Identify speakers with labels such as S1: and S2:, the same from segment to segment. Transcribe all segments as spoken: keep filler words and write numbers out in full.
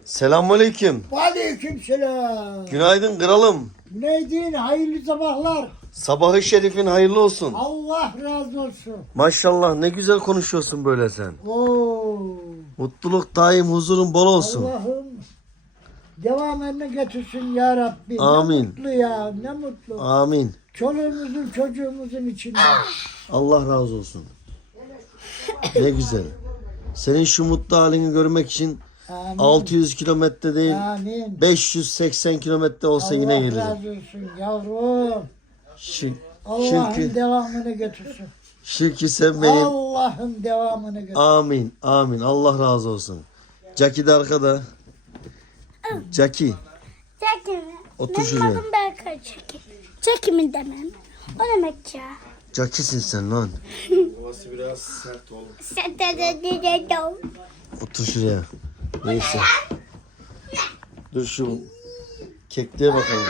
S1: Selamünaleyküm.
S2: Aleykümselam.
S1: Günaydın kralım.
S2: Günaydın, hayırlı sabahlar.
S1: Sabahı şerifin hayırlı olsun.
S2: Allah razı olsun.
S1: Maşallah ne güzel konuşuyorsun böyle sen.
S2: Oo.
S1: Mutluluk daim huzurun bol olsun.
S2: Allah'ım devamını getirsin ya Rabbi.
S1: Amin.
S2: Ne mutlu ya, ne mutlu.
S1: Amin.
S2: Çoluğumuzun çocuğumuzun içinde.
S1: Allah razı olsun. Ne güzel. Senin şu mutlu halini görmek için
S2: Amin.
S1: altı yüz kilometre değil
S2: Amin.
S1: beş yüz seksen kilometre olsa yine
S2: Allah
S1: gelirim.
S2: razı olsun yavrum.
S1: Şi-
S2: Allah'ım
S1: Çünkü,
S2: devamını getirsin.
S1: çünkü sen benim.
S2: Allah'ım devamını getirsin.
S1: Amin. Amin. Allah razı olsun. Jackie de arkada. Jackie.
S3: Çekimi.
S1: Otur
S3: Benim
S1: şuraya.
S3: adım Berkay Çekim. Çekimin demem. O demek ya.
S1: Jackie'sin sen lan.
S4: Havası biraz sert oldu.
S3: Sen de de de de de.
S1: Otur şuraya. Neyse. Dur şu kekliğe bakalım.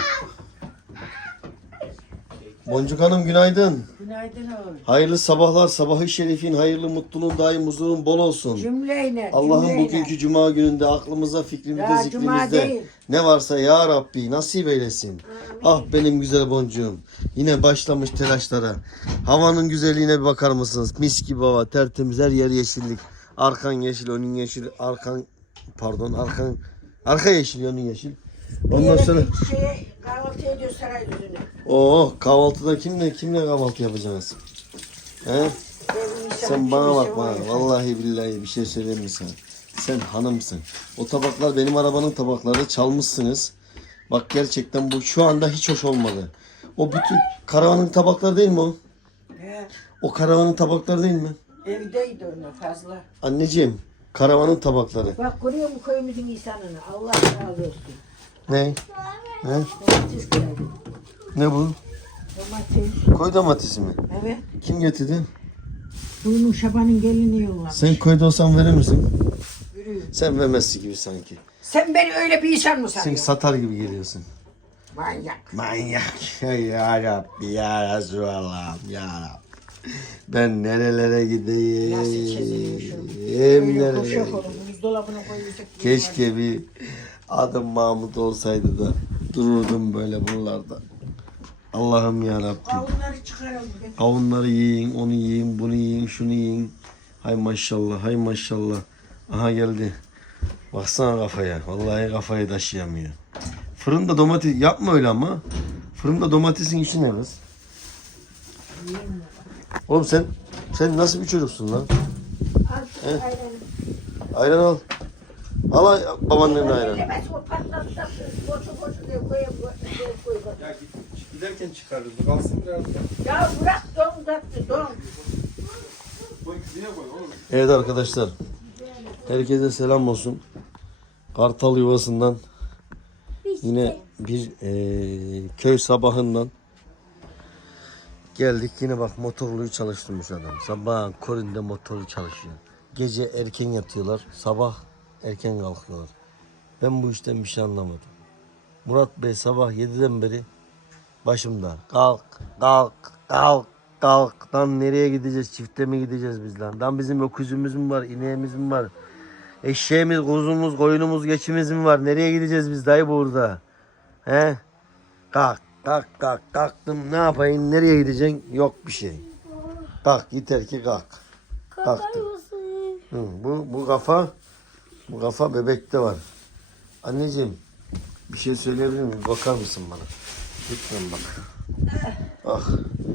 S1: Boncuk Hanım günaydın.
S5: Günaydın oğlum.
S1: Hayırlı sabahlar. Sabahı şerifin, hayırlı mutluluğun daim huzurun bol olsun.
S5: Cümleyle.
S1: Allah'ın
S5: cümleyle.
S1: bugünkü cuma gününde aklımıza, fikrimizde,
S5: Ya, cuma
S1: zikrimizde
S5: değil.
S1: ne varsa ya Rabbi nasip eylesin. Ah benim güzel boncuğum. Yine başlamış telaşlara. Havanın güzelliğine bir bakar mısınız? Mis gibi hava, tertemiz, her yer yeşillik. Arkan yeşil, önün yeşil, arkan pardon, arkan arka yeşil, önün yeşil. Ondan sonra
S5: Bir şeye kahvaltı ediyor saray düzünü.
S1: oh kahvaltıda kimle kimle kahvaltı yapacaksınız? He? Sen bana bak bana. Vallahi billahi bir şey söyleyeyim mi sana? Sen hanımsın. O tabaklar benim arabanın tabakları, çalmışsınız. Bak gerçekten bu şu anda hiç hoş olmadı. O bütün karavanın tabakları değil mi o?
S5: He,
S1: O karavanın tabakları değil mi?
S5: evdeydi onu fazla.
S1: Anneciğim, karavanın tabakları.
S5: Bak görüyor musun köyümüzün insanını? Allah razı olsun.
S1: Ne? Ne?
S5: Domates geldi.
S1: Ne bu?
S5: Domates.
S1: Koy domatesi mi?
S5: Evet.
S1: Kim getirdi?
S5: Bunun Şaban'ın gelini yollamış.
S1: Sen koyda olsan verir misin?
S5: Yürüyor.
S1: Sen vermezsin gibi sanki.
S5: Sen beni öyle bir insan mı
S1: Sen
S5: sanıyorsun?
S1: satar gibi geliyorsun.
S5: Manyak.
S1: Manyak ya Rabbi ya Resulallah ya Rabbi. Ben nerelere gideyim?
S5: Nasıl çizilmişim?
S1: Hem
S5: Öyle
S1: nerelere
S5: koşak
S1: gideyim?
S5: olur. Buzdolabına koyacak.
S1: Keşke bir adım Mahmut olsaydı da dururdum böyle buralarda. Allah'ım ya Rabbi.
S5: Kavunları çıkaralım.
S1: Kavunları yiyin, onu yiyin, bunu yiyin, şunu yiyin. Hay maşallah, hay maşallah. Aha geldi. Baksana kafaya. Vallahi kafayı taşıyamıyor. Fırında domates yapma öyle ama. Fırında domatesin içi ne kız? Oğlum sen sen nasıl bir çocuksun lan?
S5: Al şu ayranı.
S1: Ayran al. Al ay- babaannenin ayranı.
S5: Elemez o patlattı. Boşu boşu diye koyayım. koy, koy, koy.
S4: Ya git, giderken çıkarırız. Kalsın biraz da.
S5: Ya bırak don tattı don.
S4: Koy yine koy oğlum.
S1: Evet arkadaşlar. Herkese selam olsun. Kartal yuvasından yine bir eee, köy sabahından geldik. Yine bak motorluyu çalıştırmış adam. Sabahın köründe motorlu çalışıyor. Gece erken yatıyorlar. Sabah erken kalkıyorlar. Ben bu işten bir şey anlamadım. Murat Bey sabah yediden beri başımda. Kalk, kalk, kalk, kalk. Lan nereye gideceğiz? Çifte mi gideceğiz biz lan? Lan bizim öküzümüz mü var? İneğimiz mi var? Eşeğimiz, kuzumuz, koyunumuz, geçimiz mi var? Nereye gideceğiz biz dayı burada? He? Kalk, kalk, kalk. Kalktım. Ne yapayım? Nereye gideceksin? Yok bir şey. Kalk, yeter ki kalk. Kalktım. Hı, bu, bu kafa, bu kafa bebekte var. Anneciğim, bir şey söyleyebilir miyim? Bakar mısın bana? Lütfen bak. Ah.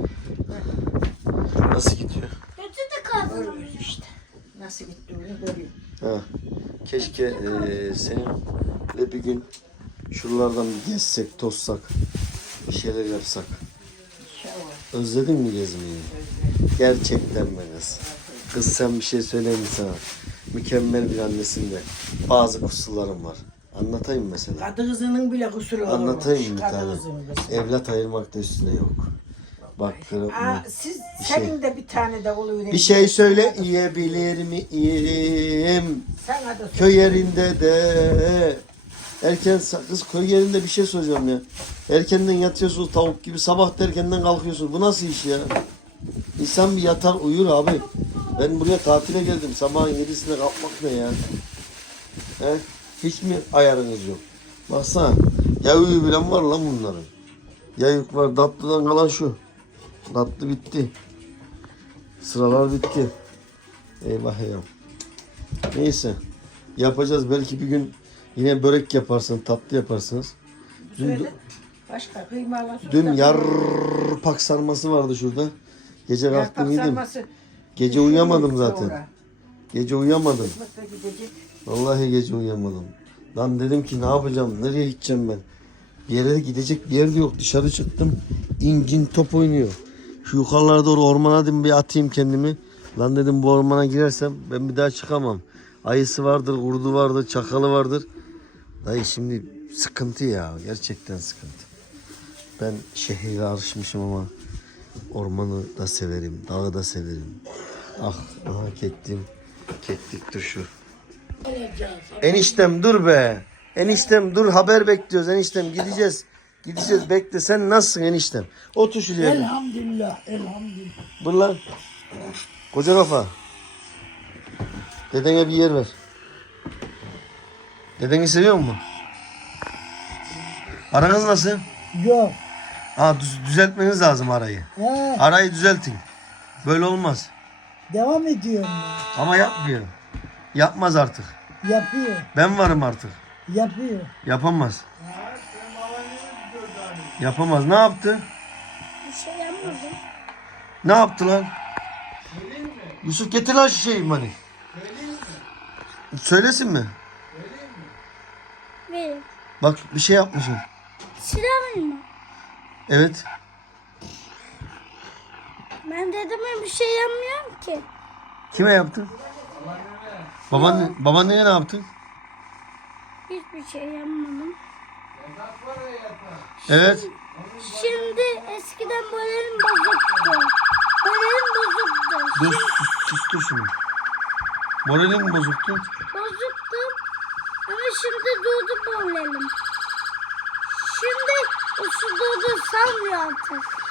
S1: Nasıl gidiyor?
S3: Kötü de kaldırmış.
S5: işte. Nasıl gitti onu görüyorum.
S1: Ha. Keşke eee seninle bir gün şuralardan bir gezsek, tozsak, bir şeyler yapsak.
S5: İnşallah.
S1: Özledin mi gezmeyi? Gerçekten mi kız? Kız sen bir şey söyleyeyim mi sana? Mükemmel bir annesin de bazı kusurlarım var. Anlatayım mı mesela?
S5: Kadı kızının bile kusuru olur.
S1: Anlatayım mı bir
S5: Kadı
S1: tane?
S5: kızının kızı.
S1: Evlat ayırmakta üstüne yok. Bak kırım-
S5: Aa, siz,
S1: Bir
S5: senin
S1: şey.
S5: de bir tane de oluyor.
S1: bir şey söyle yiyebilir miyim?
S5: Sana da
S1: Köy yerinde de erken sa- kız köy yerinde bir şey soracağım ya. Erkenden yatıyorsunuz tavuk gibi, sabah da erkenden kalkıyorsunuz. Bu nasıl iş ya? İnsan bir yatar uyur abi. Ben buraya tatile geldim. Sabahın yedisinde kalkmak ne ya? He? Hiç mi ayarınız yok? Baksana. Yayığı bilen var lan bunların. Yayık var. Tatlıdan kalan şu. Tatlı bitti. Sıralar bitti. Eyvah ya. Neyse. Yapacağız. Belki bir gün yine börek yaparsın, tatlı yaparsınız. Dün,
S5: Söyle. Başka kıymalı sos.
S1: dün yarpak sarması vardı şurada. Gece
S5: Yarpak
S1: kalktım yedim.
S5: sarması.
S1: Gece uyuyamadım
S5: Sonra.
S1: zaten. Gece uyuyamadım.
S5: Kısmetse gidecek.
S1: Vallahi gece uyuyamadım. Lan dedim ki ne yapacağım? Nereye gideceğim ben? Bir yere gidecek bir yer de yok. Dışarı çıktım. İncin top oynuyor. Şu yukarılara doğru ormana dedim bir atayım kendimi. Lan dedim bu ormana girersem ben bir daha çıkamam. Ayısı vardır, kurdu vardır, çakalı vardır. Dayı şimdi sıkıntı ya. Gerçekten sıkıntı. Ben şehire alışmışım ama ormanı da severim. Dağı da severim. Ah, aha kettim. Kettik dur şu. Eniştem dur be. Eniştem dur haber bekliyoruz eniştem gideceğiz. Gideceğiz bekle sen nasılsın eniştem? Otur şuraya. bir.
S2: Elhamdülillah, elhamdülillah.
S1: Dur lan. Koca kafa. Dedene bir yer ver. Dedeni seviyor musun? Aranız nasıl?
S2: Yok.
S1: Ha düz- düzeltmeniz lazım arayı.
S2: He,
S1: Arayı düzeltin. Böyle olmaz.
S2: devam ediyorum
S1: Ama yapmıyor. Yapmaz artık.
S2: ben. Yapıyor,
S1: Ben varım artık.
S2: yapıyor.
S1: Yapamaz. Yapamaz. Ne yaptı?
S3: Bir şey yapmadım.
S1: Ne yaptı lan? Yusuf getir lan şu şeyi bana. Söylesin mi?
S3: Ver.
S1: Bak bir şey yapmışım.
S3: Silah mı?
S1: Evet.
S3: Ben dedeme bir şey yapmıyorum ki.
S1: Kime yaptın? Baban, babaanneye ne yaptın?
S3: Hiçbir şey yapmadım.
S1: Evet.
S3: Şimdi eskiden moralim bozuktu. Moralim bozuktu.
S1: Dur sus, sus dur şimdi. Moralin mi bozuktu?
S3: Bozuktu. Ama şimdi durdu moralim. Şimdi o su durdu salmıyor artık.